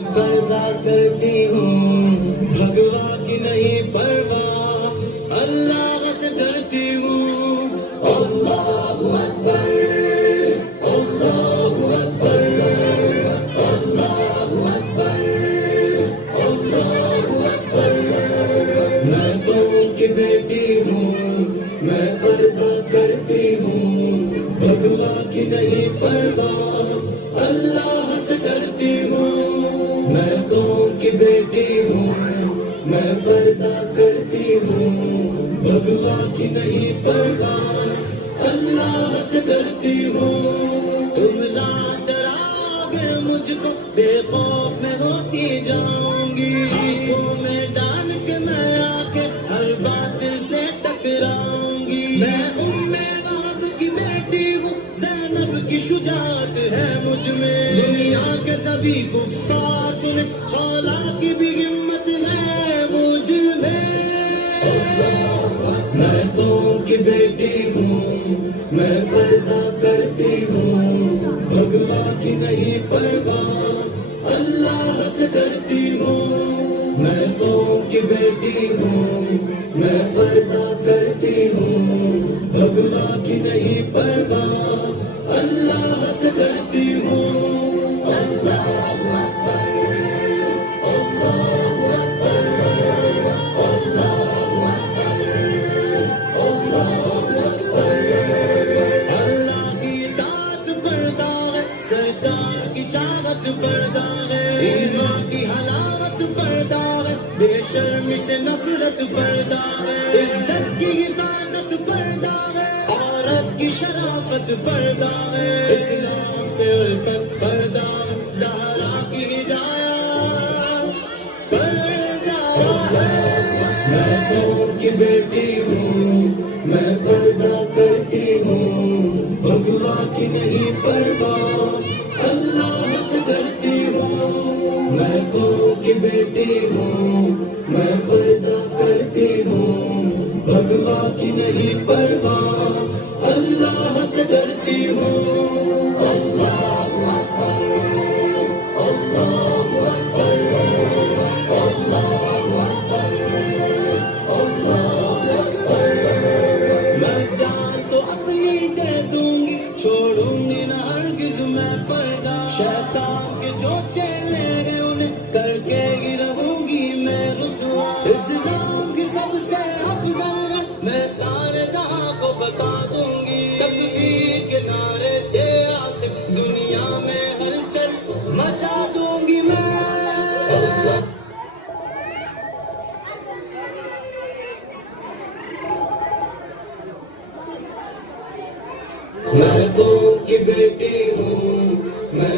پردہ کرتی ہوں بھگوا کی نہیں پرواہ، اللہ سے ڈرتی ہوں۔ اللہ اکبر، اللہ اکبر، اللہ اکبر، اللہ اکبر۔ میں قوم کی بیٹی ہوں، میں پردہ کرتی ہوں بھگوا کی نہیں پرواہ، اللہ سے ڈرتی ہوں۔ میں قوم کی بیٹی ہوں، میں پردہ کرتی ہوں بھگوا کی نہیں پرواہ، اللہ سے ڈرتی ہوں۔ تم لا ڈراؤگے مجھ کو، بے خوف میں ہوتی جاؤں گی، آنکھوں میں ڈال کے میں آ کے ہر باطل سے ٹکراؤں گی۔ میں وہب کی بیٹی ہوں، زینب کی شجاعت ہے مجھ میں، دنیا کے سبھی کفار سنے، خولا کی بھی ہمت ہے مجھ میں۔ میں قوم کی بیٹی ہوں، میں پردہ کرتی ہوں بھگوا کی نہیں پرواہ، اللہ سے ڈرتی ہوں۔ میں قوم کی بیٹی ہوں، میں پردہ کرتی ہوں بھگوا کی نہیں پرواہ، اللہ سے ڈرتی ہوں۔ اللہ اکبر، اللہ اکبر، اللہ اکبر، اللہ اکبر۔ اللہ کی اطاعت پردہ ہے، سرکار کی چاہت پردہ ہے، ایمان کی حلاوت پردہ ہے، بے شرمی سے نفرت پردہ ہے، عزت کی حفاظت پردہ ہے، عورت کی شرافت پردہ ہے، اسلام سے الفت پردہ ہے، زہرا کی ہدایت پردہ ہے۔ میں قوم کی بیٹی ہوں، میں پردہ کرتی ہوں بھگوا کی نہیں پرواہ، اللہ سے ڈرتی ہوں۔ میں قوم کی بیٹی ہوں، میں پردہ کرتی ہوں بھگوا کی نہیں پرواہ، اللہ سے ڈرتی ہوں۔ اللہ اکبر، اللہ اکبر، اللہ اکبر، اللہ اکبر۔ میں جان تو اپنی دے دوں گی، چھوڑوں گی نہ ہرگز میں پردہ، شیطان کے جو چیلے ہیں انہیں کر کے ہی رہوں گی میں رسوا، اسلام کی سب سے افضل ہے، میں سارے جہاں کو بتا دوں گی، تکبیر کے نعرے سے عاصم دنیا میں ہلچل مچا دوں گی میں۔ میں قوم کی بیٹی ہوں، میں